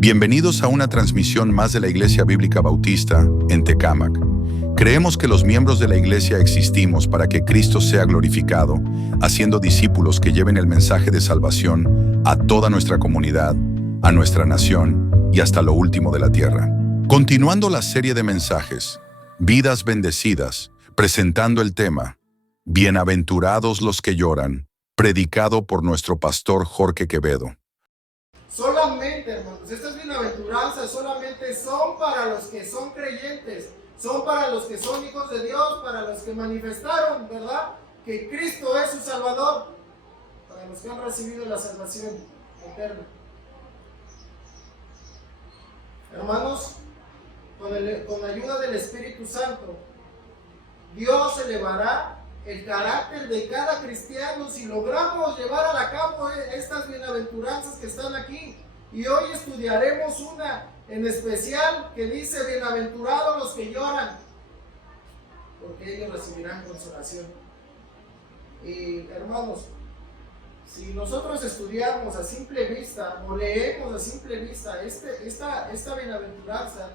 Bienvenidos a una transmisión más de la Iglesia Bíblica Bautista en Tecámac. Creemos que los miembros de la Iglesia existimos para que Cristo sea glorificado, haciendo discípulos que lleven el mensaje de salvación a toda nuestra comunidad, a nuestra nación y hasta lo último de la tierra. Continuando la serie de mensajes, Vidas Bendecidas, presentando el tema, Bienaventurados los que lloran, predicado por nuestro pastor Jorge Quevedo. Solamente, hermanos, estas bienaventuranzas solamente son para los que son creyentes, son para los que son hijos de Dios, para los que manifestaron, ¿verdad?, que Cristo es su Salvador, para los que han recibido la salvación eterna. Hermanos, con la ayuda del Espíritu Santo, Dios elevará el carácter de cada cristiano si logramos llevar a la cabo estas bienaventuranzas que están aquí. Y hoy estudiaremos una en especial que dice: bienaventurados los que lloran, porque ellos recibirán consolación. Y hermanos, si nosotros estudiamos a simple vista o leemos a simple vista esta bienaventuranza,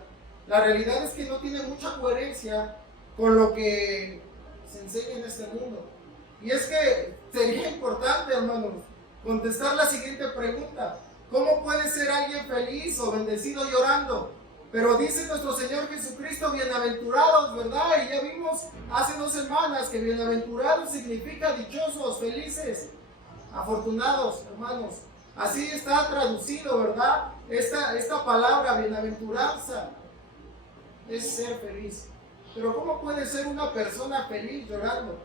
la realidad es que no tiene mucha coherencia con lo que se enseña en este mundo. Y es que sería importante, hermanos, contestar la siguiente pregunta: ¿cómo puede ser alguien feliz o bendecido llorando? Pero dice nuestro Señor Jesucristo, bienaventurados, ¿verdad? Y ya vimos hace 2 semanas que bienaventurados significa dichosos, felices, afortunados, hermanos. Así está traducido, ¿verdad? Esta palabra, bienaventuranza, es ser feliz. Pero ¿cómo puede ser una persona feliz llorando?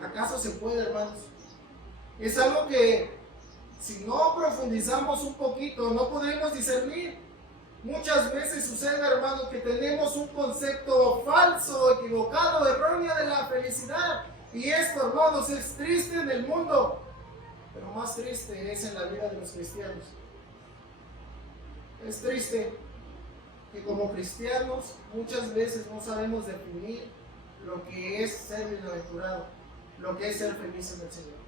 ¿Acaso se puede, hermanos? Es algo que, si no profundizamos un poquito, no podemos discernir. Muchas veces sucede, hermanos, que tenemos un concepto falso, equivocado, erróneo de la felicidad. Y esto, hermanos, es triste en el mundo, pero más triste es en la vida de los cristianos. Es triste que como cristianos muchas veces no sabemos definir lo que es ser bienaventurado, lo que es ser feliz en el Señor.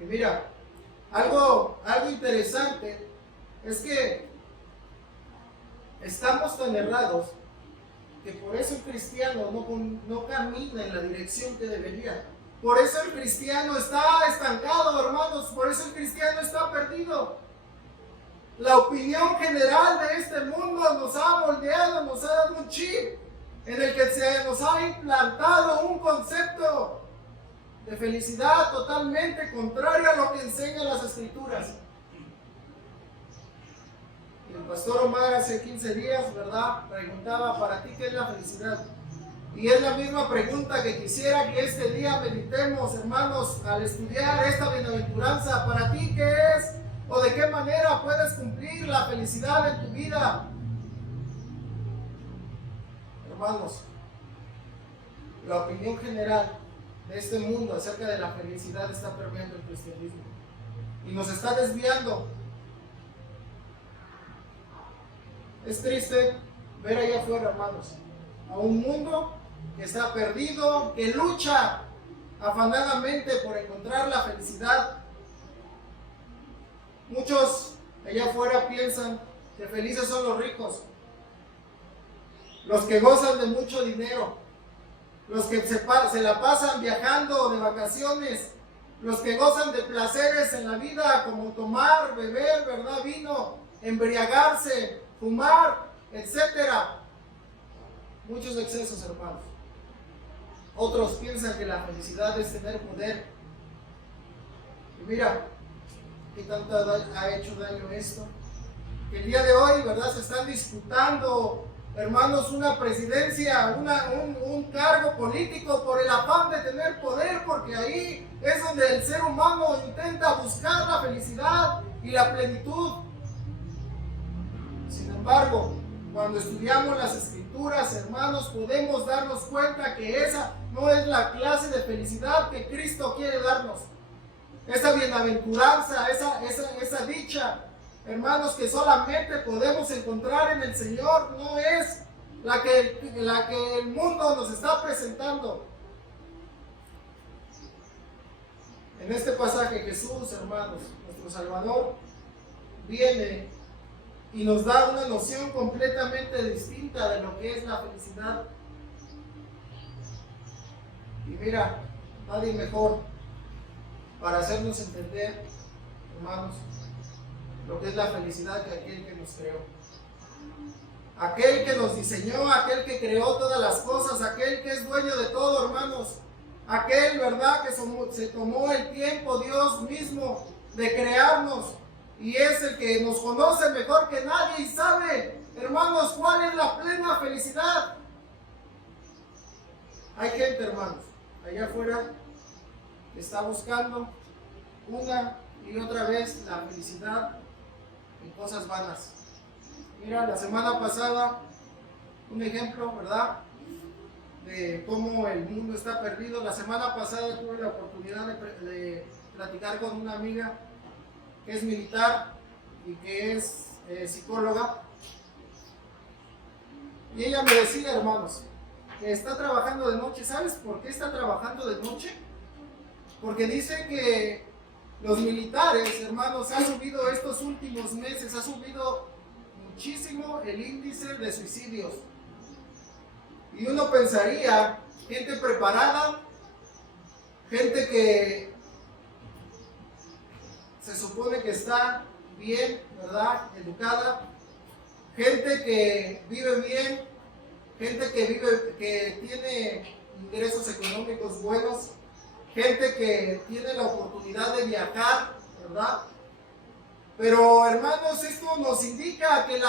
Y mira, algo interesante es que estamos tan errados que por eso el cristiano no camina en la dirección que debería. Por eso el cristiano está estancado, hermanos, por eso el cristiano está perdido. La opinión general de este mundo nos ha moldeado, nos ha dado un chip en el que se nos ha implantado un concepto de felicidad totalmente contrario a lo que enseñan las Escrituras. Y el pastor Omar hace 15 días, ¿verdad?, preguntaba: ¿para ti qué es la felicidad? Y es la misma pregunta que quisiera que este día meditemos, hermanos, al estudiar esta bienaventuranza. ¿Para ti qué es? ¿O de qué manera puedes cumplir la felicidad en tu vida? Hermanos, la opinión general de este mundo acerca de la felicidad está permeando el cristianismo y nos está desviando. Es triste ver allá afuera, hermanos, a un mundo que está perdido, que lucha afanadamente por encontrar la felicidad. Muchos allá afuera piensan que felices son los ricos, los que gozan de mucho dinero, los que se la pasan viajando de vacaciones, los que gozan de placeres en la vida como tomar, beber, ¿verdad?, vino, embriagarse, fumar, etcétera. Muchos excesos, hermanos. Otros piensan que la felicidad es tener poder. Y mira, ¿qué tanto ha hecho daño esto? Que el día de hoy, ¿verdad?, se están disputando, hermanos, una presidencia, un cargo político por el afán de tener poder, porque ahí es donde el ser humano intenta buscar la felicidad y la plenitud. Sin embargo, cuando estudiamos las Escrituras, hermanos, podemos darnos cuenta que esa no es la clase de felicidad que Cristo quiere darnos. Esa bienaventuranza, esa dicha, hermanos, que solamente podemos encontrar en el Señor, no es la que el mundo nos está presentando. En este pasaje Jesús, hermanos, nuestro Salvador, viene y nos da una noción completamente distinta de lo que es la felicidad. Y mira, nadie mejor para hacernos entender, hermanos, lo que es la felicidad que aquel que nos creó. Aquel que nos diseñó, aquel que creó todas las cosas, aquel que es dueño de todo, hermanos. Aquel, ¿verdad?, que se tomó el tiempo, Dios mismo, de crearnos. Y es el que nos conoce mejor que nadie y sabe, hermanos, cuál es la plena felicidad. Hay gente, hermanos, allá afuera que está buscando una y otra vez la felicidad en cosas vanas. Mira, la semana pasada, un ejemplo, ¿verdad?, de cómo el mundo está perdido. La semana pasada tuve la oportunidad de platicar con una amiga que es militar y que es psicóloga. Y ella me decía, hermanos, que está trabajando de noche. ¿Sabes por qué está trabajando de noche? Porque dice que los militares, hermanos, han subido estos últimos meses, ha subido muchísimo el índice de suicidios. Y uno pensaría, gente preparada, gente que se supone que está bien, ¿verdad?, educada, gente que vive bien, gente que tiene ingresos económicos buenos, gente que tiene la oportunidad de viajar, ¿verdad? Pero, hermanos, esto nos indica que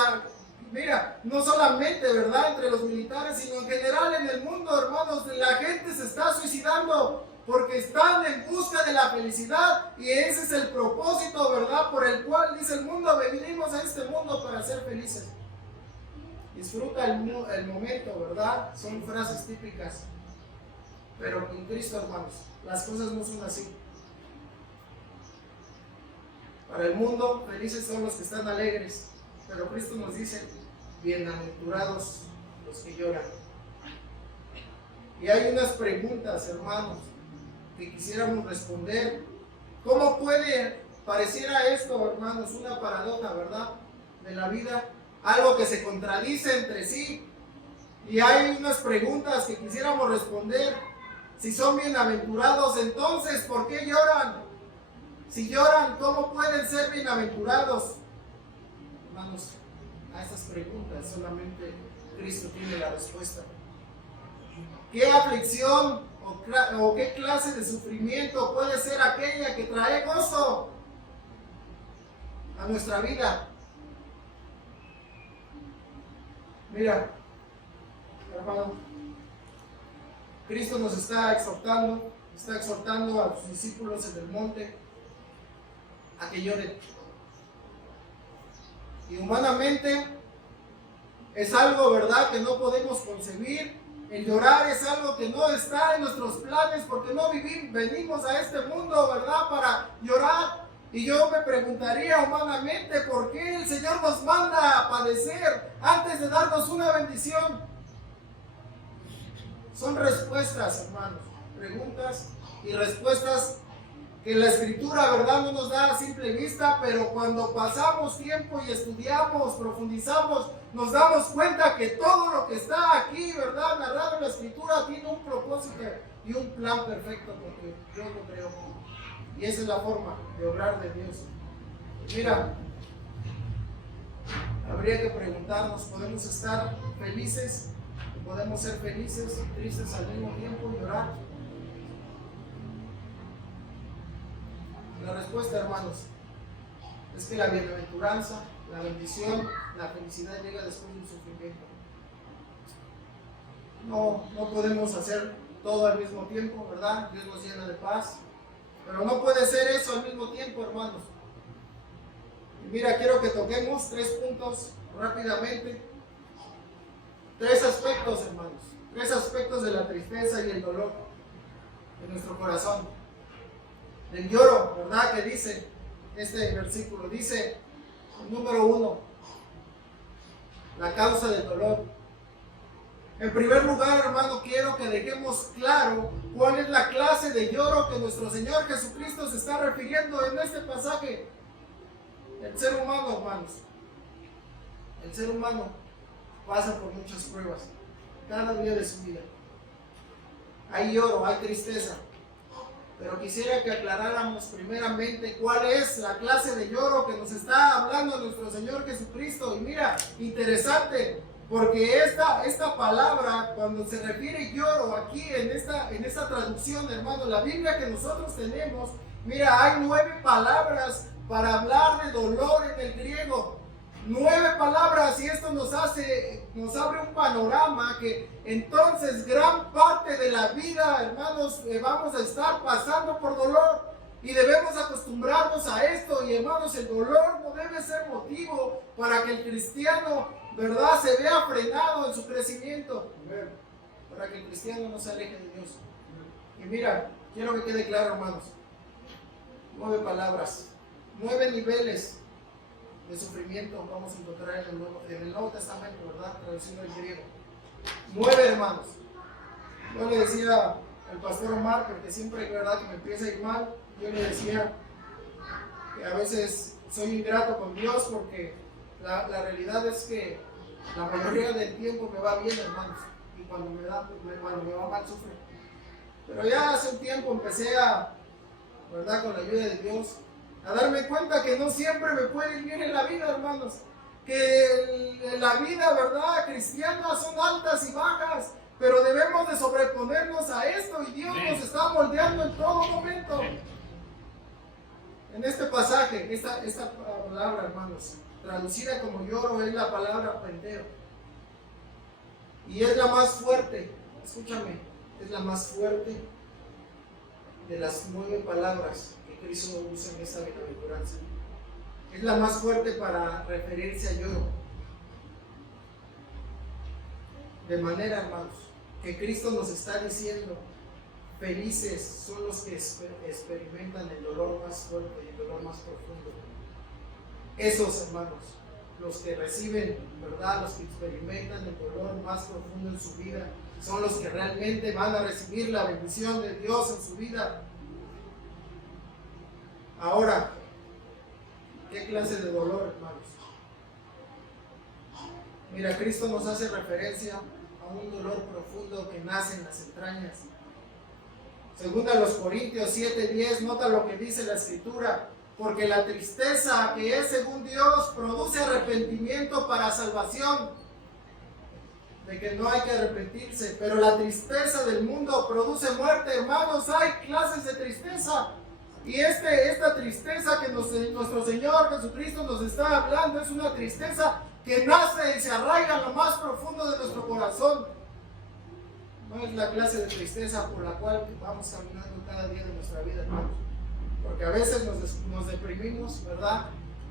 mira, no solamente, ¿verdad?, entre los militares, sino en general en el mundo, hermanos, la gente se está suicidando porque están en busca de la felicidad, y ese es el propósito, ¿verdad?, por el cual dice el mundo: venimos a este mundo para ser felices. Disfruta el momento, ¿verdad? Son frases típicas. Pero con Cristo, hermanos, las cosas no son así. Para el mundo, felices son los que están alegres, pero Cristo nos dice: bienaventurados los que lloran. Y hay unas preguntas, hermanos, que quisiéramos responder. ¿Cómo pareciera esto, hermanos, una paradoja, ¿verdad?, de la vida? Algo que se contradice entre sí. Y hay unas preguntas que quisiéramos responder. Si son bienaventurados, entonces, ¿por qué lloran? Si lloran, ¿cómo pueden ser bienaventurados? Hermanos, a esas preguntas solamente Cristo tiene la respuesta. ¿Qué aflicción o qué clase de sufrimiento puede ser aquella que trae gozo a nuestra vida? Mira, hermano, Cristo nos está exhortando a sus discípulos en el monte a que lloren. Y humanamente es algo, ¿verdad?, que no podemos concebir. El llorar es algo que no está en nuestros planes, porque no venimos a este mundo, ¿verdad?, para llorar. Y yo me preguntaría humanamente, ¿por qué el Señor nos manda a padecer antes de darnos una bendición? Son respuestas, hermanos, preguntas y respuestas que la Escritura, ¿verdad?, no nos da a simple vista, pero cuando pasamos tiempo y estudiamos, profundizamos, nos damos cuenta que todo lo que está aquí, ¿verdad?, narrado en la Escritura, tiene un propósito y un plan perfecto, porque Dios lo creó. Y esa es la forma de obrar de Dios. Mira, habría que preguntarnos: ¿podemos estar felices? ¿Podemos ser felices y tristes al mismo tiempo y llorar? La respuesta, hermanos, es que la bienaventuranza, la bendición, la felicidad llega después del sufrimiento. No podemos hacer todo al mismo tiempo, ¿verdad? Dios nos llena de paz, pero no puede ser eso al mismo tiempo, hermanos. Y mira, quiero que toquemos 3 puntos rápidamente. 3 aspectos, hermanos. 3 aspectos de la tristeza y el dolor de nuestro corazón. El lloro, ¿verdad?, que dice este versículo. Dice, número 1, la causa del dolor. En primer lugar, hermano, quiero que dejemos claro cuál es la clase de lloro que nuestro Señor Jesucristo se está refiriendo en este pasaje. El ser humano, hermanos. el ser humano pasa por muchas pruebas cada día de su vida. Hay lloro, hay tristeza, pero quisiera que aclaráramos primeramente cuál es la clase de lloro que nos está hablando nuestro Señor Jesucristo. Y mira, interesante, porque esta palabra, cuando se refiere lloro aquí en esta traducción, hermano, la Biblia que nosotros tenemos, mira, hay 9 palabras para hablar de dolor en el griego. 9 palabras, y esto nos abre un panorama que entonces gran parte de la vida, hermanos, vamos a estar pasando por dolor y debemos acostumbrarnos a esto. Y hermanos, el dolor no debe ser motivo para que el cristiano, ¿verdad?, se vea frenado en su crecimiento, para que el cristiano no se aleje de Dios. Y mira, quiero que quede claro, hermanos, 9 palabras, 9 niveles de sufrimiento vamos a encontrar en el Nuevo Testamento, ¿verdad? Traduciendo el griego. 9, hermanos. Yo le decía al pastor Omar, porque siempre, ¿verdad?, que me empieza a ir mal, yo le decía que a veces soy ingrato con Dios, porque la realidad es que la mayoría del tiempo me va bien, hermanos, y cuando me va mal sufro. Pero ya hace un tiempo empecé ¿verdad?, con la ayuda de Dios, a darme cuenta que no siempre me puede ir bien en la vida, hermanos. Que en la vida, ¿verdad?, cristiana, son altas y bajas, pero debemos de sobreponernos a esto, y Dios nos está moldeando en todo momento. En este pasaje, esta palabra, hermanos, traducida como lloro, es la palabra penteo. Y es la más fuerte, escúchame, es la más fuerte de las 9 palabras que Cristo usa en esta bienaventuranza. Es la más fuerte para referirse a lloro. De manera, hermanos, que Cristo nos está diciendo: felices son los que experimentan el dolor más fuerte y el dolor más profundo. Esos, hermanos, los que reciben, ¿verdad?, los que experimentan el dolor más profundo en su vida, son los que realmente van a recibir la bendición de Dios en su vida. Ahora, ¿qué clase de dolor, hermanos? Mira, Cristo nos hace referencia a un dolor profundo que nace en las entrañas. Según a los Corintios 7:10, nota lo que dice la Escritura: porque la tristeza que es según Dios produce arrepentimiento para salvación, de que no hay que arrepentirse, pero la tristeza del mundo produce muerte. Hermanos, hay clases de tristeza, y esta tristeza que nuestro Señor Jesucristo nos está hablando es una tristeza que nace y se arraiga en lo más profundo de nuestro corazón. No es la clase de tristeza por la cual vamos caminando cada día de nuestra vida, hermanos, porque a veces nos deprimimos, ¿verdad?,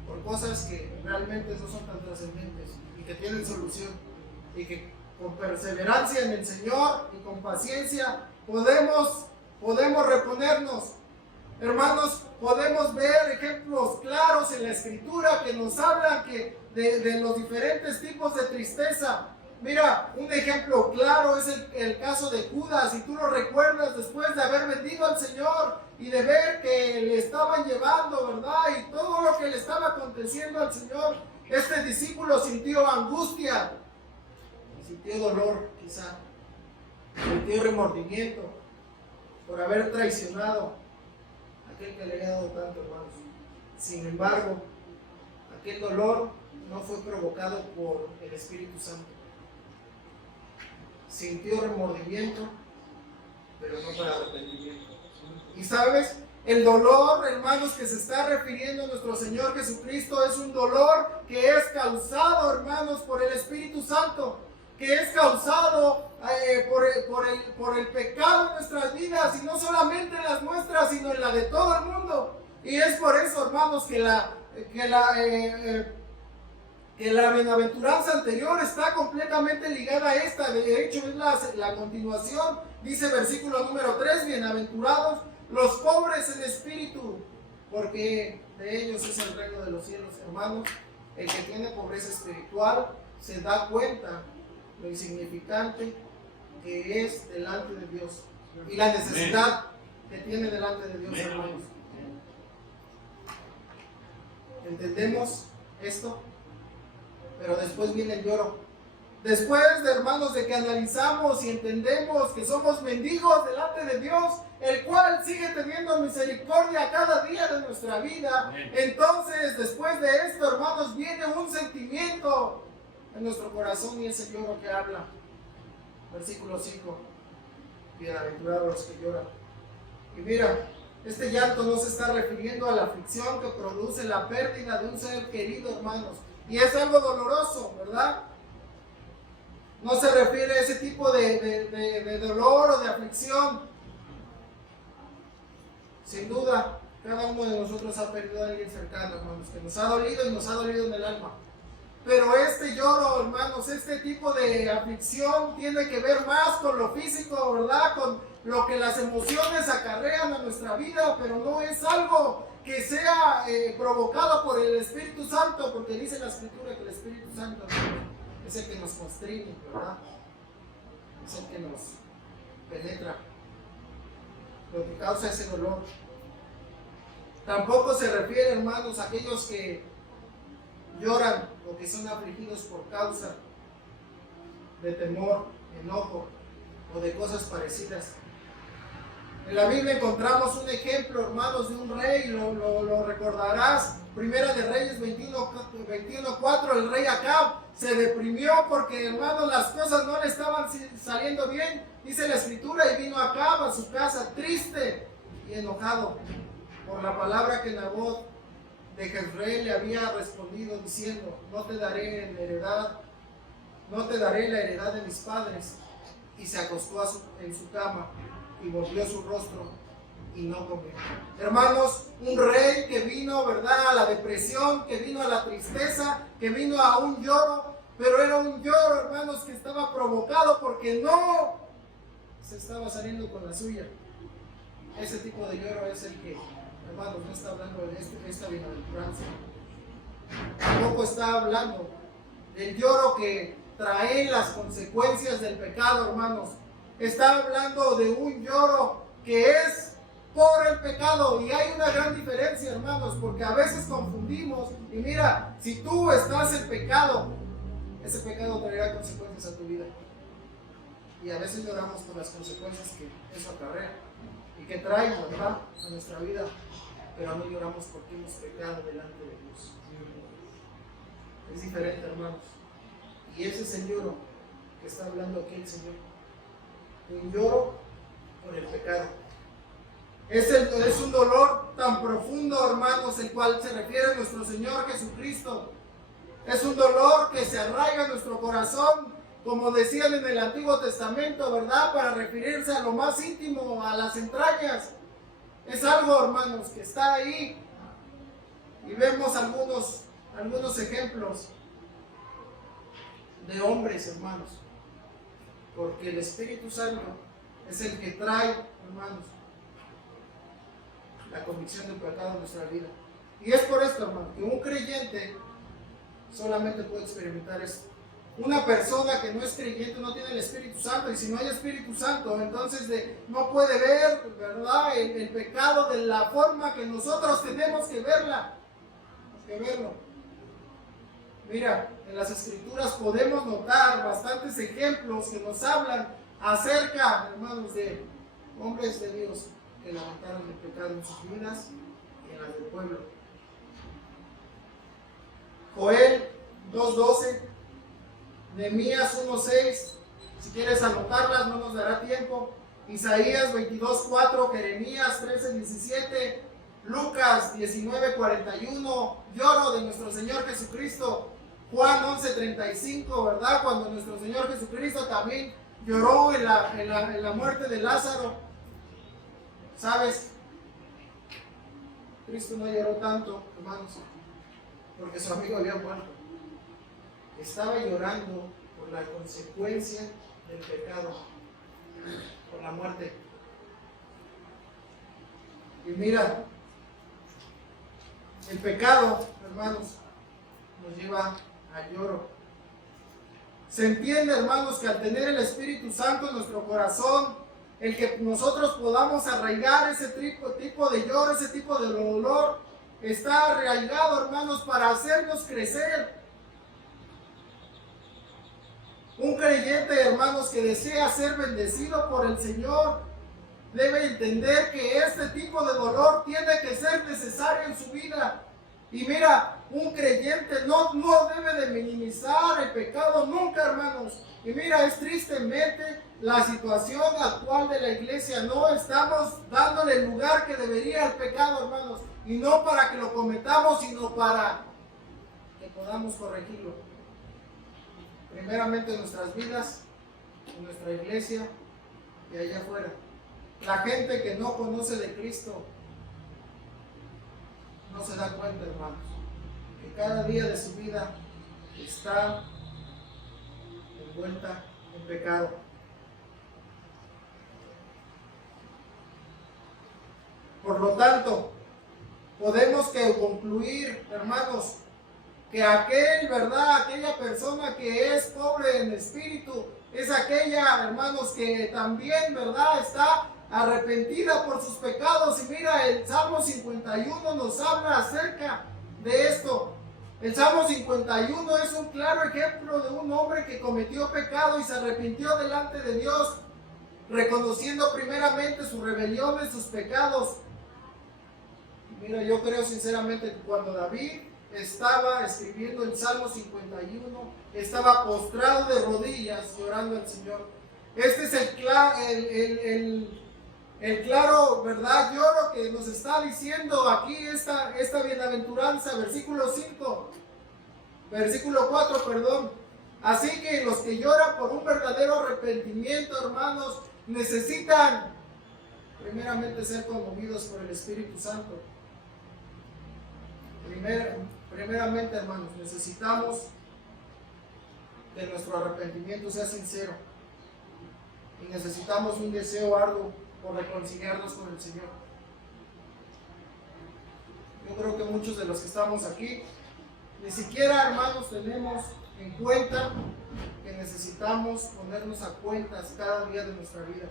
por cosas que realmente no son tan trascendentes y que tienen solución, y que con perseverancia en el Señor y con paciencia podemos reponernos. Hermanos, podemos ver ejemplos claros en la Escritura que nos hablan de los diferentes tipos de tristeza. Mira, un ejemplo claro es el caso de Judas. Si tú lo recuerdas, después de haber vendido al Señor y de ver que le estaban llevando, ¿verdad?, y todo lo que le estaba aconteciendo al Señor, este discípulo sintió angustia, sintió dolor, quizá, sintió remordimiento por haber traicionado a aquel que le había dado tanto, hermanos. Sin embargo, aquel dolor no fue provocado por el Espíritu Santo. Sintió remordimiento, pero no para arrepentimiento. Y sabes, el dolor, hermanos, que se está refiriendo nuestro Señor Jesucristo es un dolor que es causado, hermanos, por el Espíritu Santo, que es causado por el pecado en nuestras vidas, y no solamente en las nuestras, sino en la de todo el mundo. Y es por eso, hermanos, que la bienaventuranza anterior está completamente ligada a esta. De hecho, es la continuación. Dice versículo número 3: bienaventurados los pobres en espíritu, porque de ellos es el reino de los cielos. Hermanos, el que tiene pobreza espiritual se da cuenta lo insignificante que es delante de Dios y la necesidad que tiene delante de Dios, hermanos. ¿Entendemos esto? Pero después viene el lloro. Después, de hermanos, de que analizamos y entendemos que somos mendigos delante de Dios, el cual sigue teniendo misericordia cada día de nuestra vida. Entonces, después de esto, hermanos, viene un sentimiento en nuestro corazón y ese lloro que habla. Versículo 5. Bienaventurados los que lloran. Y mira, este llanto no se está refiriendo a la aflicción que produce la pérdida de un ser querido, hermanos. Y es algo doloroso, ¿verdad? No se refiere a ese tipo de dolor o de aflicción. Sin duda, cada uno de nosotros ha perdido a alguien cercano, hermanos, que nos ha dolido y nos ha dolido en el alma. Pero este lloro, hermanos, este tipo de aflicción tiene que ver más con lo físico, ¿verdad? Con lo que las emociones acarrean a nuestra vida, pero no es algo que sea provocado por el Espíritu Santo, porque dice la Escritura que el Espíritu Santo es el que nos constriñe, ¿verdad? Es el que nos penetra, lo que causa ese dolor. Tampoco se refiere, hermanos, a aquellos que lloran o que son afligidos por causa de temor, enojo o de cosas parecidas. En la Biblia encontramos un ejemplo, hermanos, de un rey, lo recordarás. Primera de Reyes 21:4, el rey Acab se deprimió porque, hermanos, las cosas no le estaban saliendo bien. Dice la Escritura, y vino Acab a su casa triste y enojado por la palabra que Nabot de Jezreel le había respondido diciendo: no te daré la heredad de mis padres. Y se acostó en su cama y volvió su rostro y no comió. Hermanos, un rey que vino, ¿verdad?, a la depresión, que vino a la tristeza, que vino a un lloro, pero era un lloro, hermanos, que estaba provocado porque no se estaba saliendo con la suya. Ese tipo de lloro es el que, hermanos, no está hablando de esta bienaventuranza. Tampoco está hablando del lloro que trae las consecuencias del pecado, hermanos. Está hablando de un lloro que es por el pecado, y hay una gran diferencia, hermanos, porque a veces confundimos. Y mira, si tú estás en pecado, ese pecado traerá consecuencias a tu vida, y a veces lloramos por las consecuencias que eso acarrea y que trae, ¿verdad?, a nuestra vida, pero no lloramos porque hemos pecado delante de Dios. Es diferente, hermanos, y ese es el lloro que está hablando aquí el Señor, un lloro por el pecado. Es un dolor tan profundo, hermanos, el cual se refiere a nuestro Señor Jesucristo. Es un dolor que se arraiga en nuestro corazón, como decían en el Antiguo Testamento, ¿verdad?, para referirse a lo más íntimo, a las entrañas. Es algo, hermanos, que está ahí. Y vemos algunos ejemplos de hombres, hermanos, porque el Espíritu Santo es el que trae, hermanos, la convicción del pecado en nuestra vida. Y es por esto, hermano, que un creyente solamente puede experimentar esto. Una persona que no es creyente no tiene el Espíritu Santo, y si no hay Espíritu Santo, entonces no puede ver, ¿verdad?, el pecado de la forma que nosotros tenemos que verlo. Mira, en las Escrituras podemos notar bastantes ejemplos que nos hablan acerca, hermanos, de hombres de Dios que lamentaron el pecado en sus vidas y en las del pueblo. Joel 2:12, Nehemías 1:6, si quieres anotarlas no nos dará tiempo. Isaías 22:4, Jeremías 13:17, Lucas 19:41, lloro de nuestro Señor Jesucristo. Juan 11:35, ¿verdad?, cuando nuestro Señor Jesucristo también lloró en la muerte de Lázaro. ¿Sabes? Cristo no lloró tanto, hermanos, porque su amigo había muerto. Estaba llorando por la consecuencia del pecado, por la muerte. Y mira, el pecado, hermanos, nos lleva al lloro. Se entiende, hermanos, que al tener el Espíritu Santo en nuestro corazón, el que nosotros podamos arraigar ese tipo de lloro, ese tipo de dolor, está arraigado, hermanos, para hacernos crecer. Un creyente, hermanos, que desea ser bendecido por el Señor, debe entender que este tipo de dolor tiene que ser necesario en su vida. Y mira, un creyente no debe de minimizar el pecado nunca, hermanos. Y mira, es tristemente la situación actual de la iglesia. No estamos dándole el lugar que debería al pecado, hermanos. Y no para que lo cometamos, sino para que podamos corregirlo. Primeramente en nuestras vidas, en nuestra iglesia y allá afuera. La gente que no conoce de Cristo no se da cuenta, hermanos, que cada día de su vida está envuelta en pecado. Por lo tanto, podemos concluir, hermanos, que aquella persona que es pobre en espíritu, es aquella, hermanos, que también, ¿verdad?, está arrepentida por sus pecados. Y mira, el Salmo 51 nos habla acerca de esto. El Salmo 51 es un claro ejemplo de un hombre que cometió pecado y se arrepintió delante de Dios, reconociendo primeramente su rebelión y sus pecados. Y mira, yo creo sinceramente que cuando David estaba escribiendo el Salmo 51, estaba postrado de rodillas llorando al Señor. Este es el claro, ¿verdad?, lloro que nos está diciendo aquí esta bienaventuranza, versículo 4, perdón. Así que los que lloran por un verdadero arrepentimiento, hermanos, necesitan primeramente ser conmovidos por el Espíritu Santo. Primeramente, hermanos, necesitamos que nuestro arrepentimiento sea sincero y necesitamos un deseo arduo por reconciliarnos con el Señor. Yo creo que muchos de los que estamos aquí ni siquiera, hermanos, tenemos en cuenta que necesitamos ponernos a cuentas cada día de nuestra vida.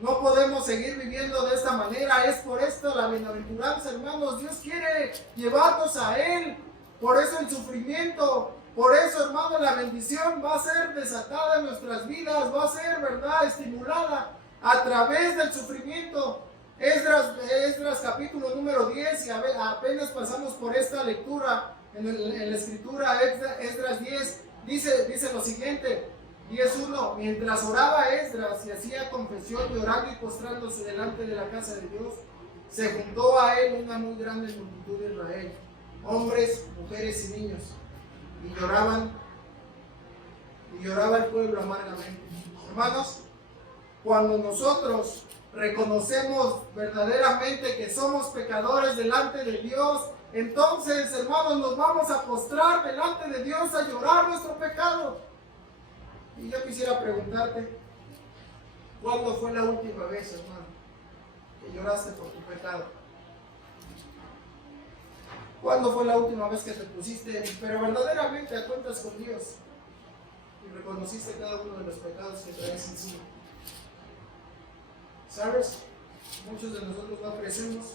No podemos seguir viviendo de esta manera. Es por esto la bienaventuranza, hermanos. Dios quiere llevarnos a Él. Por eso el sufrimiento, por eso, hermanos, la bendición va a ser desatada en nuestras vidas, va a ser, ¿verdad?, estimulada a través del sufrimiento. Esdras capítulo número 10, y apenas pasamos por esta lectura en la escritura. Esdras 10 dice lo siguiente: 10:1. Mientras oraba Esdras y hacía confesión, llorando y postrándose delante de la casa de Dios, se juntó a él una muy grande multitud de Israel, hombres, mujeres y niños, y lloraba el pueblo amargamente. Hermanos, cuando nosotros reconocemos verdaderamente que somos pecadores delante de Dios, entonces, hermanos, nos vamos a postrar delante de Dios a llorar nuestro pecado. Y yo quisiera preguntarte, ¿cuándo fue la última vez, hermano, que lloraste por tu pecado? ¿Cuándo fue la última vez que te pusiste, pero verdaderamente, a cuentas con Dios y reconociste cada uno de los pecados que traes encima? ¿Sabes? Muchos de nosotros no crecemos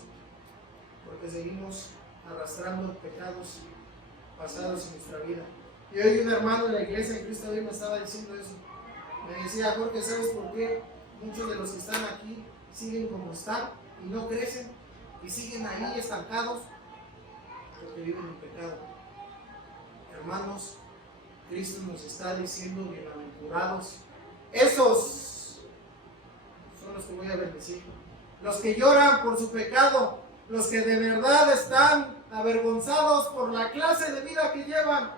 porque seguimos arrastrando pecados pasados en nuestra vida. Y hoy un hermano de la iglesia de Cristo hoy me estaba diciendo eso. Me decía: Jorge, ¿sabes por qué muchos de los que están aquí siguen como están y no crecen y siguen ahí estancados? Porque viven en pecado. Hermanos, Cristo nos está diciendo: bienaventurados esos son los que voy a bendecir, los que lloran por su pecado, los que de verdad están avergonzados por la clase de vida que llevan,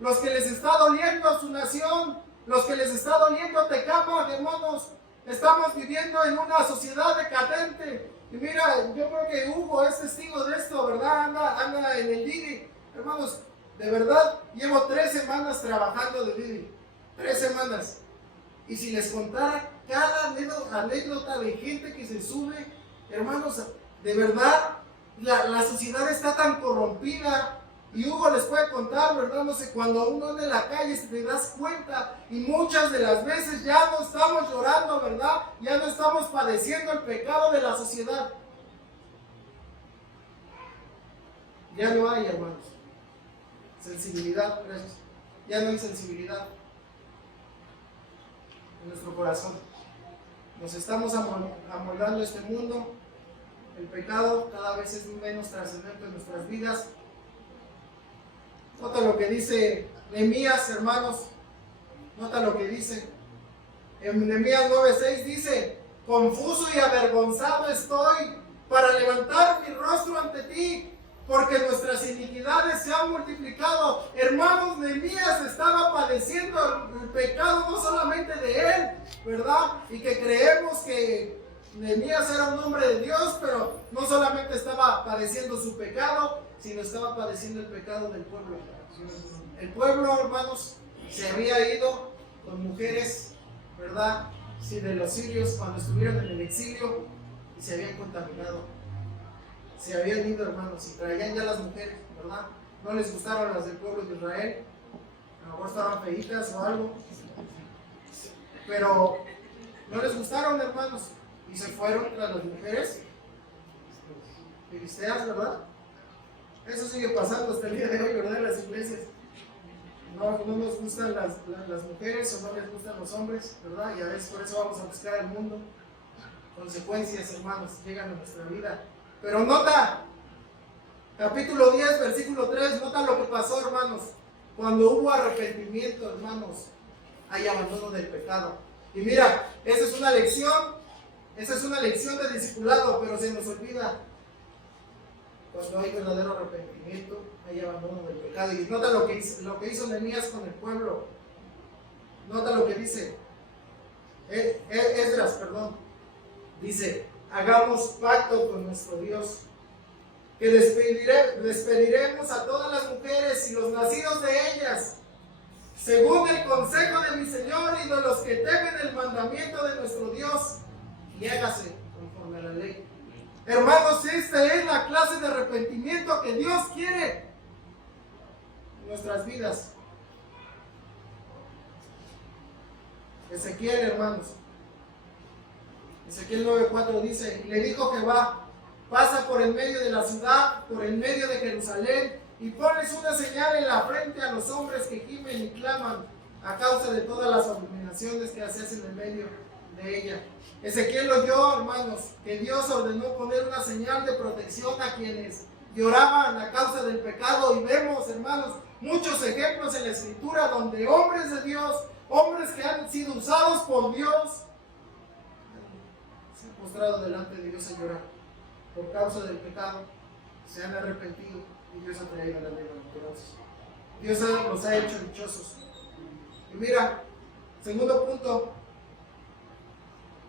los que les está doliendo su nación, los que les está doliendo Tecámac, hermanos. Estamos viviendo en una sociedad decadente. Y mira, yo creo que Hugo es testigo de esto, ¿verdad? Anda en el Didi. Hermanos, de verdad, llevo 3 semanas trabajando de Didi. 3 semanas. Y si les contara cada anécdota de gente que se sube, hermanos, de verdad, la sociedad está tan corrompida. Y Hugo les puede contar, ¿verdad? No sé, cuando uno anda en la calle te das cuenta, y muchas de las veces ya no estamos llorando, ¿verdad? Ya no estamos padeciendo el pecado de la sociedad. Ya no hay, hermanos, sensibilidad, gracias. Ya no hay sensibilidad. en nuestro corazón. Nos estamos amoldando este mundo. El pecado cada vez es menos trascendente en nuestras vidas. Nota lo que dice Nehemías, hermanos. Nota lo que dice. En Nehemías 9:6 dice: confuso y avergonzado estoy para levantar mi rostro ante ti, porque nuestras iniquidades se han multiplicado. Hermanos, Nehemías estaba padeciendo el pecado no solamente de él, ¿verdad? Y que creemos que Nehemías era un hombre de Dios, pero no solamente estaba padeciendo su pecado, sino estaba padeciendo el pecado del pueblo. El pueblo, hermanos, se había ido con mujeres, ¿verdad? Sí, de los sirios cuando estuvieron en el exilio, y se habían contaminado. Se habían ido, hermanos, y traían ya las mujeres, ¿verdad? No les gustaron las del pueblo de Israel, a lo mejor estaban feitas o algo, pero no les gustaron, hermanos, y se fueron tras las mujeres filisteas, ¿verdad? Eso sigue pasando hasta el día de hoy, ¿verdad? En las iglesias. No nos gustan las mujeres o no les gustan los hombres, ¿verdad? Y a veces por eso vamos a buscar al mundo. Consecuencias, hermanos, llegan a nuestra vida. Pero nota, capítulo 10, versículo 3, nota lo que pasó, hermanos. Cuando hubo arrepentimiento, hermanos, hay abandono del pecado. Y mira, esa es una lección de discipulado, pero se nos olvida. Cuando hay verdadero arrepentimiento, hay abandono del pecado. Y nota lo que hizo Nehemías con el pueblo. Nota lo que dice Esdras, perdón. Dice: hagamos pacto con nuestro Dios, que despediremos a todas las mujeres y los nacidos de ellas, según el consejo de mi Señor y de los que temen el mandamiento de nuestro Dios, y hágase conforme a la ley. Hermanos, esta es la clase de arrepentimiento que Dios quiere en nuestras vidas. Ezequiel, hermanos, Ezequiel 9:4 dice: y le dijo Jehová: pasa por el medio de la ciudad, por el medio de Jerusalén, y pones una señal en la frente a los hombres que gimen y claman a causa de todas las abominaciones que haces en el medio de ella. Ezequiel oyó, hermanos, que Dios ordenó poner una señal de protección a quienes lloraban a causa del pecado, y vemos, hermanos, muchos ejemplos en la Escritura donde hombres de Dios, hombres que han sido usados por Dios, se han postrado delante de Dios a llorar por causa del pecado, se han arrepentido y Dios ha traído la bienaventuranza. Dios los ha hecho dichosos. Y mira, segundo punto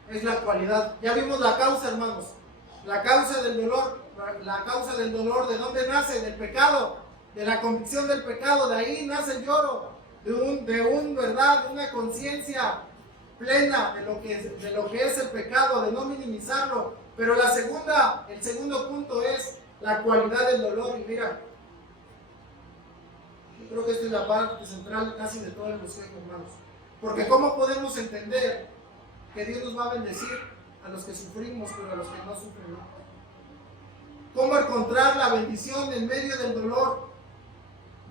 es la cualidad. Ya vimos la causa, hermanos, la causa del dolor. La causa del dolor, ¿de dónde nace? Del pecado, de la convicción del pecado. De ahí nace el lloro, ¿verdad? De una conciencia plena de lo que es el pecado, de no minimizarlo. Pero el segundo punto es la cualidad del dolor. Y mira, yo creo que esta es la parte central casi de todo el bosquejo, hermanos. Porque ¿cómo podemos entender que Dios nos va a bendecir a los que sufrimos, pero a los que no sufren, no? ¿Cómo encontrar la bendición en medio del dolor?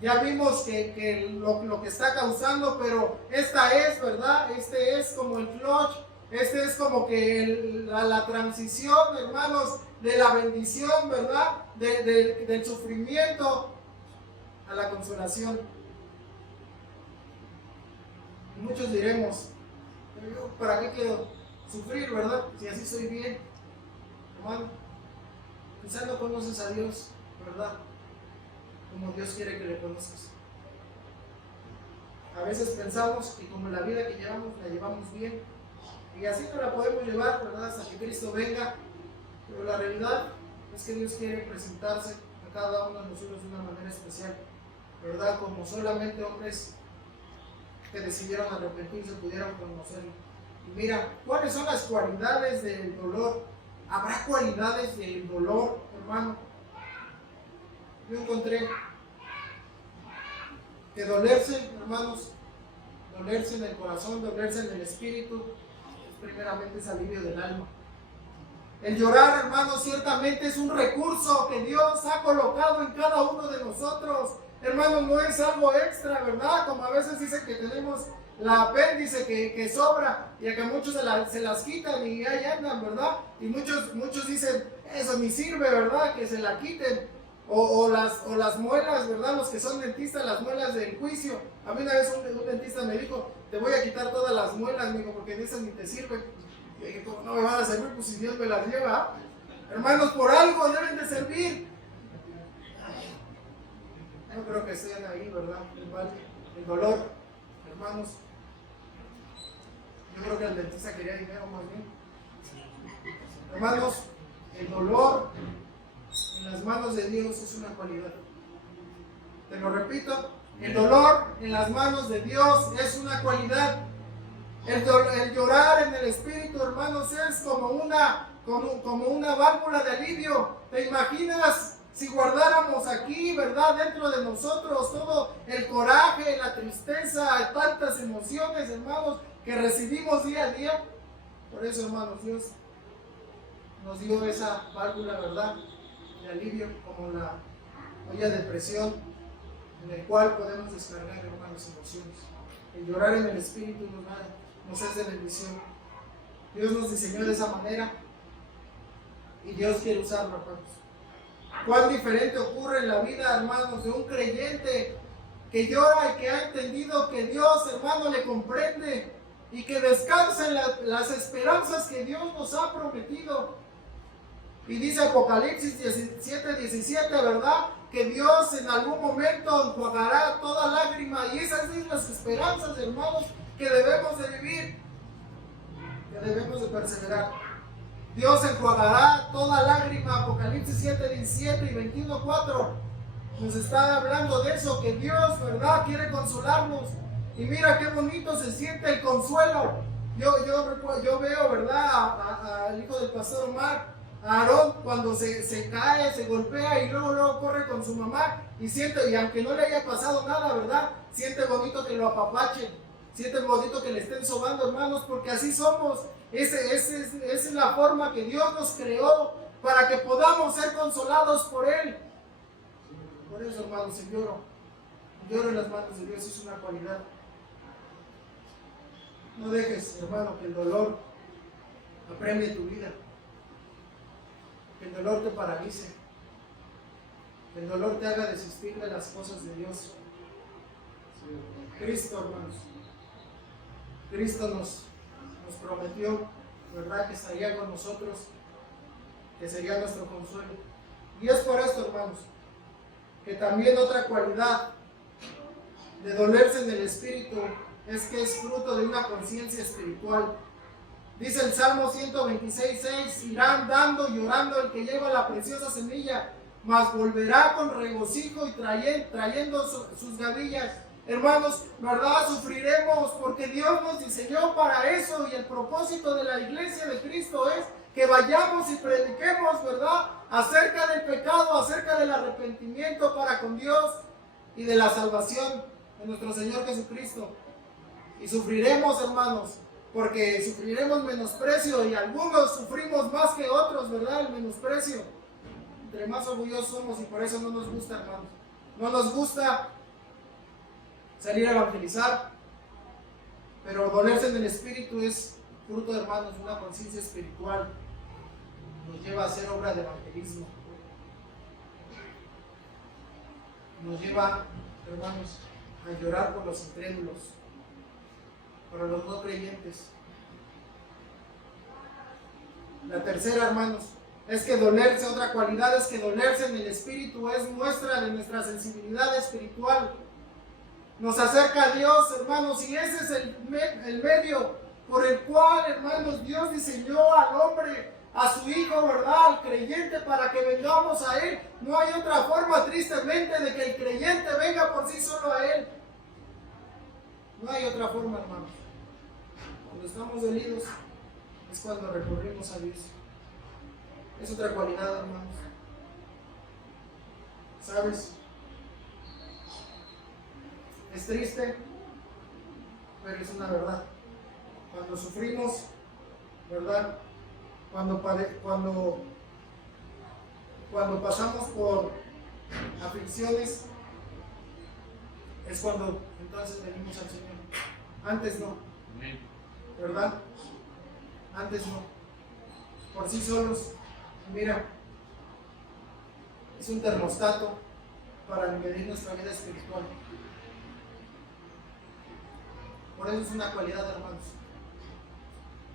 Ya vimos que lo que está causando, pero esta es, ¿verdad? Este es como el clutch, este es como que la transición, hermanos, de la bendición, ¿verdad? Del sufrimiento a la consolación. Y muchos diremos: pero yo, ¿para qué quiero sufrir, verdad? Si así soy bien, hermano. Quizás no conoces a Dios, ¿verdad? Como Dios quiere que le conozcas. A veces pensamos que como la vida que llevamos, la llevamos bien, y así no la podemos llevar, ¿verdad? Hasta que Cristo venga. Pero la realidad es que Dios quiere presentarse a cada uno de nosotros de una manera especial, ¿verdad? Como solamente hombres que decidieron arrepentirse pudieron conocerlo. Y mira, ¿cuáles son las cualidades del dolor? ¿Habrá cualidades del dolor, hermano? Yo encontré que dolerse, hermanos, dolerse en el corazón, dolerse en el espíritu, primeramente es alivio del alma. El llorar, hermanos, ciertamente es un recurso que Dios ha colocado en cada uno de nosotros. Hermanos, no es algo extra, ¿verdad? Como a veces dicen que tenemos la apéndice que sobra y a que muchos se las quitan y ahí andan, ¿verdad? Y muchos dicen, eso ni sirve, ¿verdad? Que se la quiten. O las muelas, ¿verdad? Los que son dentistas, las muelas del juicio. A mí una vez un dentista me dijo, te voy a quitar todas las muelas, amigo, porque de esas ni te sirven. Y dije, ¿cómo no me van a servir? Pues si Dios me las lleva. Hermanos, por algo deben de servir. No creo que estén ahí, ¿verdad? El dolor, hermanos. Yo creo que el dentista quería dinero más bien. Hermanos, el dolor en las manos de Dios es una cualidad. Te lo repito, el dolor en las manos de Dios es una cualidad. El llorar en el Espíritu, hermanos, es como una válvula de alivio. ¿Te imaginas si guardáramos aquí, verdad, dentro de nosotros todo el coraje, la tristeza, tantas emociones, hermanos, que recibimos día a día? Por eso, hermanos, Dios nos dio esa válvula, verdad, de alivio, como la olla de presión, en el cual podemos descargar, hermanos, emociones. El llorar en el Espíritu nos es de bendición. Dios nos diseñó de esa manera y Dios quiere usarlo, hermanos. Cuán diferente ocurre en la vida, hermanos, de un creyente que llora y que ha entendido que Dios, hermano, le comprende y que descansa en las esperanzas que Dios nos ha prometido. Y dice Apocalipsis 17:17, ¿verdad? Que Dios en algún momento enjuagará toda lágrima, y esas son las esperanzas, hermanos, que debemos de vivir, que debemos de perseverar. Dios enjuagará toda lágrima. Apocalipsis 7:17 y 21:4 nos está hablando de eso, que Dios, ¿verdad?, quiere consolarnos. Y mira qué bonito se siente el consuelo. Yo veo, ¿verdad?, al hijo del pastor Omar, a Aarón, cuando se cae, se golpea y luego corre con su mamá y siente, y aunque no le haya pasado nada, ¿verdad?, siente bonito que lo apapachen, siente bonito que le estén sobando, hermanos, porque así somos. Esa es la forma que Dios nos creó, para que podamos ser consolados por Él. Por eso, hermanos, el lloro en las manos de Dios es una cualidad. No dejes, hermano, que el dolor apremie tu vida, que el dolor te paralice, que el dolor te haga desistir de las cosas de Dios. Cristo, hermanos, Cristo nos prometió, ¿verdad?, que estaría con nosotros, que sería nuestro consuelo. Y es por esto, hermanos, que también otra cualidad de dolerse en el Espíritu es que es fruto de una conciencia espiritual. Dice el Salmo 126:6, irá andando y llorando el que lleva la preciosa semilla, mas volverá con regocijo y trayendo sus gavillas. Hermanos, ¿verdad?, sufriremos porque Dios nos diseñó para eso, y el propósito de la iglesia de Cristo es que vayamos y prediquemos, ¿verdad?, acerca del pecado, acerca del arrepentimiento para con Dios y de la salvación de nuestro Señor Jesucristo. Y sufriremos, hermanos, porque sufriremos menosprecio, y algunos sufrimos más que otros, ¿verdad?, el menosprecio. Entre más orgullosos somos, y por eso no nos gusta, hermanos. No nos gusta salir a evangelizar, pero dolerse en el Espíritu es fruto, hermanos, de una conciencia espiritual. Nos lleva a hacer obra de evangelismo. Nos lleva, hermanos, a llorar por los incrédulos, por los no creyentes. La tercera, hermanos, es que dolerse, otra cualidad es que dolerse en el Espíritu es muestra de nuestra sensibilidad espiritual. Nos acerca a Dios, hermanos, y ese es el medio por el cual, hermanos, Dios diseñó al hombre, a su Hijo, ¿verdad?, al creyente, para que vengamos a Él. No hay otra forma, tristemente, de que el creyente venga por sí solo a Él. No hay otra forma, hermanos. Cuando estamos dolidos es cuando recurrimos a Dios. Es otra cualidad, hermanos. ¿Sabes? Es triste, pero es una verdad. Cuando sufrimos, ¿verdad?, cuando pasamos por aflicciones, es cuando entonces venimos al Señor. Antes no, ¿verdad? Antes no. Por sí solos, mira, es un termostato para medir nuestra vida espiritual. Por eso es una cualidad, hermanos.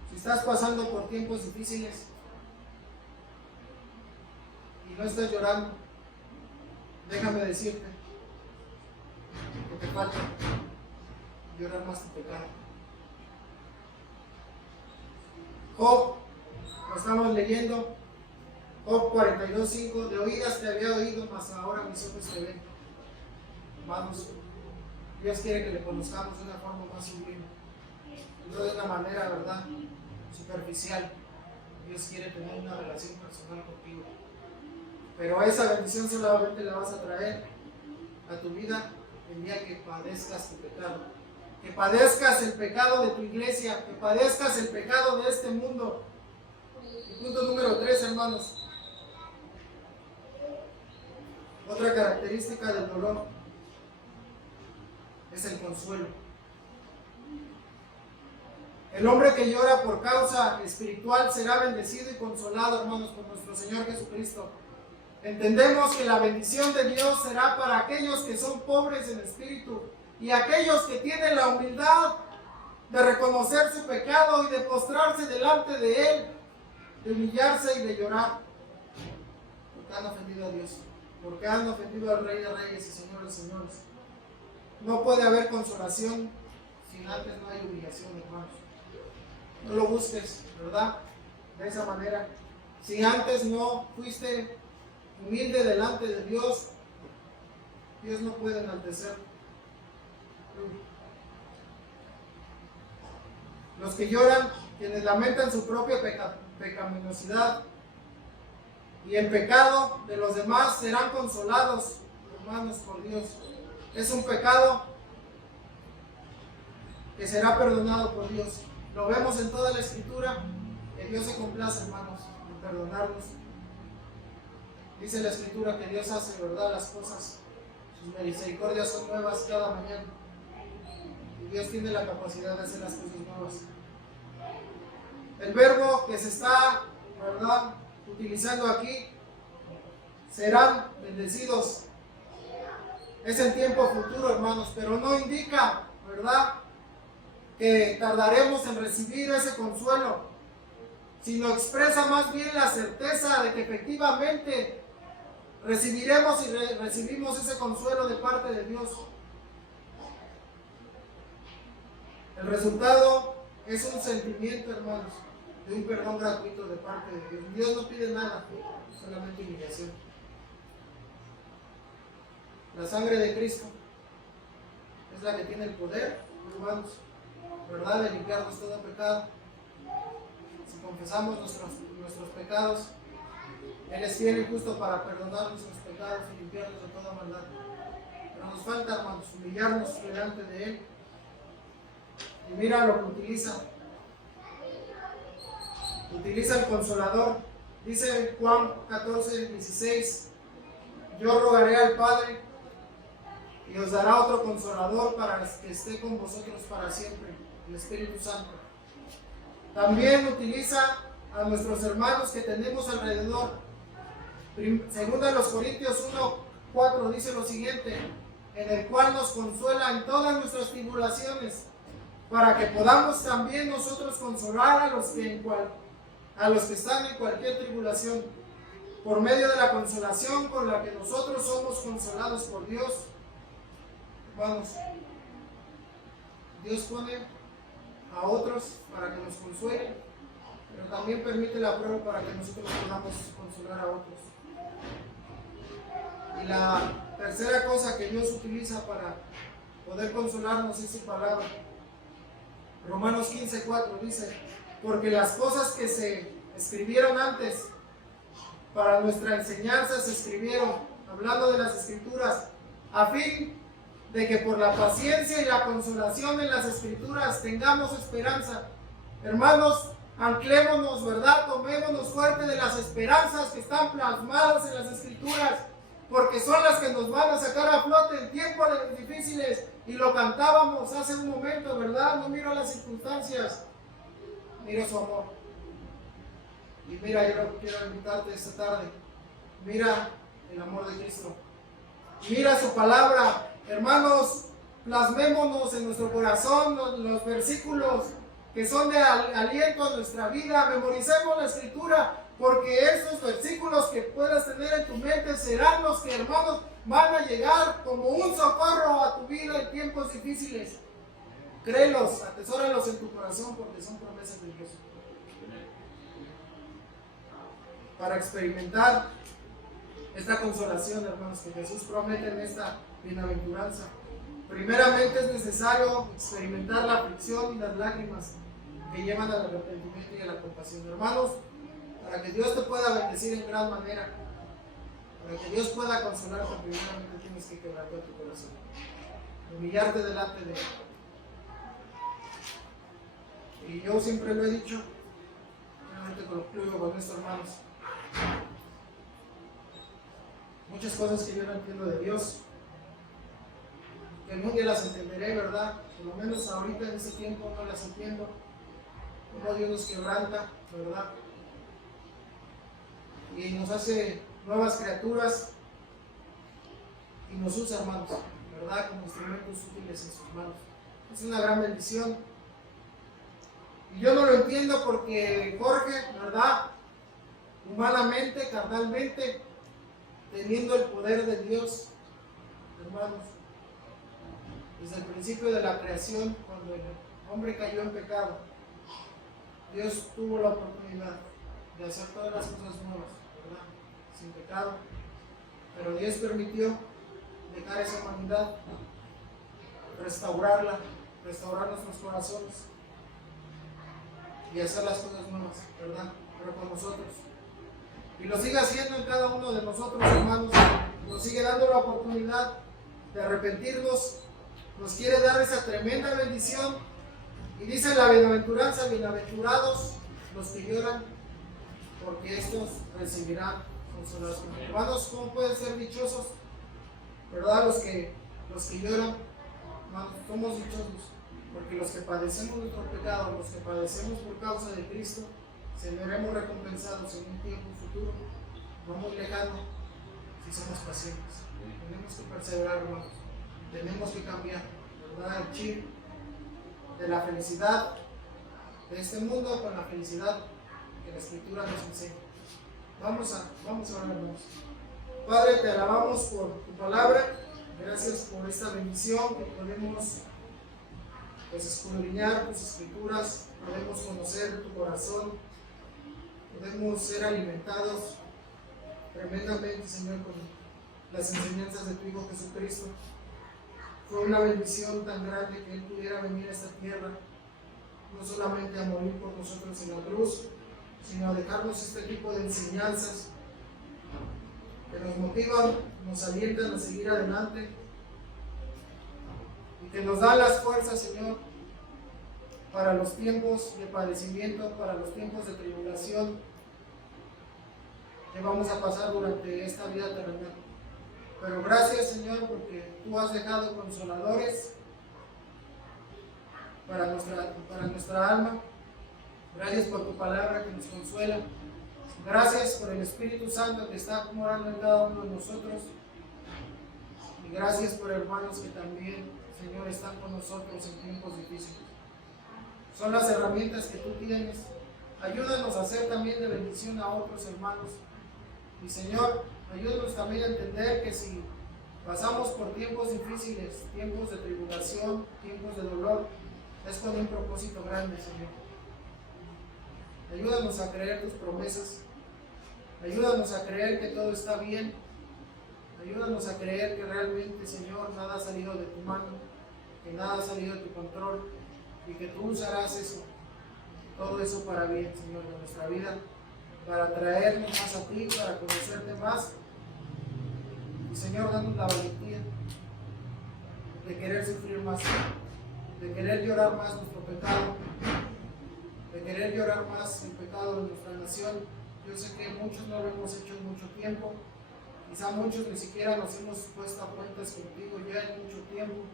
Si estás pasando por tiempos difíciles y no estás llorando, déjame decirte que te falta llorar más tu pecado. Job, lo estamos leyendo, Job 42:5, de oídas te había oído, mas ahora mis ojos te ven. Hermanos, Dios quiere que le conozcamos de una forma más sublime, no de una manera, ¿verdad?, superficial. Dios quiere tener una relación personal contigo, pero esa bendición solamente la vas a traer a tu vida el día que padezcas tu pecado, que padezcas el pecado de tu iglesia, que padezcas el pecado de este mundo. Y punto número 3, hermanos, otra característica del dolor es el consuelo. El hombre que llora por causa espiritual será bendecido y consolado, hermanos, por nuestro Señor Jesucristo. Entendemos que la bendición de Dios será para aquellos que son pobres en espíritu y aquellos que tienen la humildad de reconocer su pecado y de postrarse delante de Él, de humillarse y de llorar, porque han ofendido a Dios, porque han ofendido al Rey de Reyes y Señor de Señores. No puede haber consolación si antes no hay humillación, hermanos. No lo busques, ¿verdad? De esa manera. Si antes no fuiste humilde delante de Dios, Dios no puede enaltecer. Los que lloran, quienes lamentan su propia pecaminosidad y el pecado de los demás, serán consolados, hermanos, por Dios. Es un pecado que será perdonado por Dios. Lo vemos en toda la Escritura, que Dios se complace, hermanos, en perdonarnos. Dice la Escritura que Dios hace, ¿verdad?, las cosas. Sus misericordias son nuevas cada mañana. Y Dios tiene la capacidad de hacer las cosas nuevas. El verbo que se está, ¿verdad?, utilizando aquí, serán bendecidos. Es en tiempo futuro, hermanos, pero no indica, ¿verdad?, que tardaremos en recibir ese consuelo, sino expresa más bien la certeza de que efectivamente recibiremos y recibimos ese consuelo de parte de Dios. El resultado es un sentimiento, hermanos, de un perdón gratuito de parte de Dios. Dios no pide nada, solamente humillación. La sangre de Cristo es la que tiene el poder, hermanos, ¿verdad?, de limpiarnos todo pecado. Si confesamos nuestros pecados, Él es fiel y justo para perdonar nuestros pecados y limpiarnos de toda maldad. Pero nos falta, hermanos, humillarnos delante de Él. Y mira lo que utiliza. Utiliza el Consolador. Dice Juan 14:16: yo rogaré al Padre y os dará otro Consolador para que esté con vosotros para siempre, el Espíritu Santo. También utiliza a nuestros hermanos que tenemos alrededor. Segunda de los Corintios 1:4 dice lo siguiente: en el cual nos consuela en todas nuestras tribulaciones, para que podamos también nosotros consolar a los que están en cualquier tribulación, por medio de la consolación con la que nosotros somos consolados por Dios. Hermanos, Dios pone a otros para que nos consuelen, pero también permite la prueba para que nosotros podamos consolar a otros. Y la tercera cosa que Dios utiliza para poder consolarnos es su palabra. Romanos 15:4 dice: porque las cosas que se escribieron antes para nuestra enseñanza se escribieron, hablando de las Escrituras, a fin de que por la paciencia y la consolación en las Escrituras tengamos esperanza. Hermanos, anclémonos, ¿verdad? Tomémonos fuerte de las esperanzas que están plasmadas en las Escrituras, porque son las que nos van a sacar a flote en tiempos difíciles. difíciles y lo cantábamos hace un momento, ¿verdad? No miro las circunstancias, miro su amor. Y mira, yo quiero invitarte esta tarde, mira el amor de Cristo, mira su palabra. Hermanos, plasmémonos en nuestro corazón los versículos que son de aliento a nuestra vida. Memoricemos la escritura, porque esos versículos que puedas tener en tu mente serán los que, hermanos, van a llegar como un socorro a tu vida en tiempos difíciles. Créelos, atesóralos en tu corazón, porque son promesas de Dios. Para experimentar esta consolación, hermanos, que Jesús promete en esta bienaventuranza, primeramente es necesario experimentar la aflicción y las lágrimas que llevan al arrepentimiento y a la compasión. Hermanos, para que Dios te pueda bendecir en gran manera, para que Dios pueda consolarte, primeramente tienes que quebrantar tu corazón, humillarte delante de Él. Y yo siempre lo he dicho, realmente concluyo con esto, hermanos. Muchas cosas que yo no entiendo de Dios, que algún día las entenderé, ¿verdad? Por lo menos ahorita en ese tiempo no las entiendo. Como Dios nos quebranta, ¿verdad? Y nos hace nuevas criaturas y nos usa, hermanos, ¿verdad? Como instrumentos útiles en sus manos. Es una gran bendición. Y yo no lo entiendo porque Jorge, ¿verdad? Humanamente, carnalmente, teniendo el poder de Dios, hermanos, desde el principio de la creación, cuando el hombre cayó en pecado, Dios tuvo la oportunidad de hacer todas las cosas nuevas, ¿verdad? Sin pecado. Pero Dios permitió dejar esa humanidad, restaurar nuestros corazones y hacer las cosas nuevas, ¿verdad? Pero con nosotros. Y lo sigue haciendo en cada uno de nosotros, hermanos. Nos sigue dando la oportunidad de arrepentirnos. Nos quiere dar esa tremenda bendición. Y dice la bienaventuranza: bienaventurados los que lloran, porque estos recibirán consolación. Hermanos, ¿cómo pueden ser dichosos? ¿Verdad? Los que lloran, hermanos, somos dichosos, porque los que padecemos nuestro pecado, los que padecemos por causa de Cristo, seremos recompensados en un tiempo futuro, no muy lejano, si somos pacientes. Tenemos que perseverar, hermanos. Tenemos que cambiar, ¿verdad? El chip de la felicidad de este mundo con la felicidad que la Escritura nos enseña. Vamos a orar, hermanos. Padre, te alabamos por tu palabra. Gracias por esta bendición que podemos escudriñar tus Escrituras, podemos conocer tu corazón, podemos ser alimentados tremendamente, Señor, con las enseñanzas de tu Hijo Jesucristo. Fue una bendición tan grande que Él pudiera venir a esta tierra, no solamente a morir por nosotros en la cruz, sino a dejarnos este tipo de enseñanzas que nos motivan, nos alientan a seguir adelante y que nos dan las fuerzas, Señor, para los tiempos de padecimiento, para los tiempos de tribulación que vamos a pasar durante esta vida terrenal. Pero gracias, Señor, porque tú has dejado consoladores para nuestra alma. Gracias por tu palabra que nos consuela. Gracias por el Espíritu Santo que está morando en cada uno de nosotros. Y gracias por hermanos que también, Señor, están con nosotros en tiempos difíciles. Son las herramientas que tú tienes. Ayúdanos a ser también de bendición a otros hermanos. Y Señor, ayúdanos también a entender que si pasamos por tiempos difíciles, tiempos de tribulación, tiempos de dolor, es con un propósito grande, Señor. Ayúdanos a creer tus promesas. Ayúdanos a creer que todo está bien. Ayúdanos a creer que realmente, Señor, nada ha salido de tu mano, que nada ha salido de tu control y que tú usarás eso, todo eso para bien, Señor, de nuestra vida, para traernos más a ti, para conocerte más. Y Señor, danos la valentía de querer sufrir más, de querer llorar más nuestro pecado, de querer llorar más el pecado de nuestra nación. Yo sé que muchos no lo hemos hecho en mucho tiempo Quizá muchos ni siquiera nos hemos puesto a cuentas contigo ya en mucho tiempo.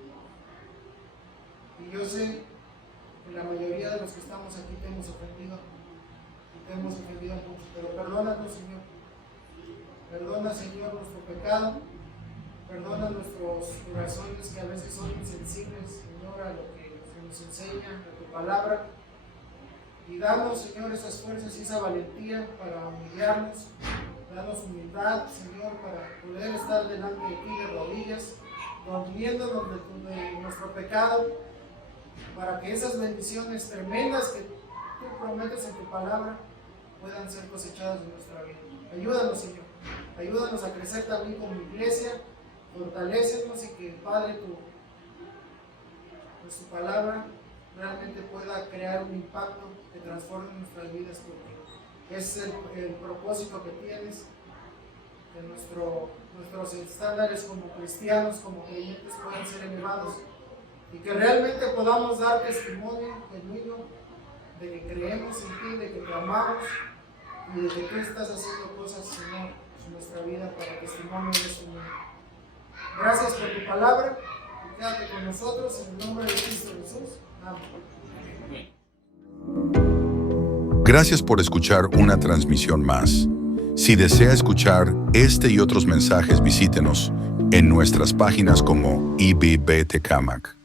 Y yo sé que la mayoría de los que estamos aquí te hemos ofendido. Y te hemos ofendido mucho. Pero perdónanos, Señor. Perdona, Señor, nuestro pecado. Perdona nuestros corazones que a veces son insensibles, Señor, a lo que se nos enseña, a tu palabra. Y danos, Señor, esas fuerzas y esa valentía para humillarnos. Danos humildad, Señor, para poder estar delante de ti de rodillas, confiándonos de nuestro pecado, para que esas bendiciones tremendas que tú prometes en tu palabra puedan ser cosechadas en nuestra vida. Ayúdanos, Señor. Ayúdanos a crecer también como iglesia. Fortalécenos y que, Padre, tu palabra realmente pueda crear un impacto que transforme nuestras vidas, porque es el propósito que tienes, que nuestros estándares como cristianos, como creyentes puedan ser elevados y que realmente podamos dar testimonio genuino de que creemos en ti, de que te amamos y de que tú estás haciendo cosas, Señor, en nuestra vida para testimonio de este mundo. Gracias por tu palabra y quédate con nosotros en el nombre de Cristo Jesús. Amén. Gracias por escuchar una transmisión más. Si desea escuchar este y otros mensajes, visítenos en nuestras páginas como IBB Tecámac.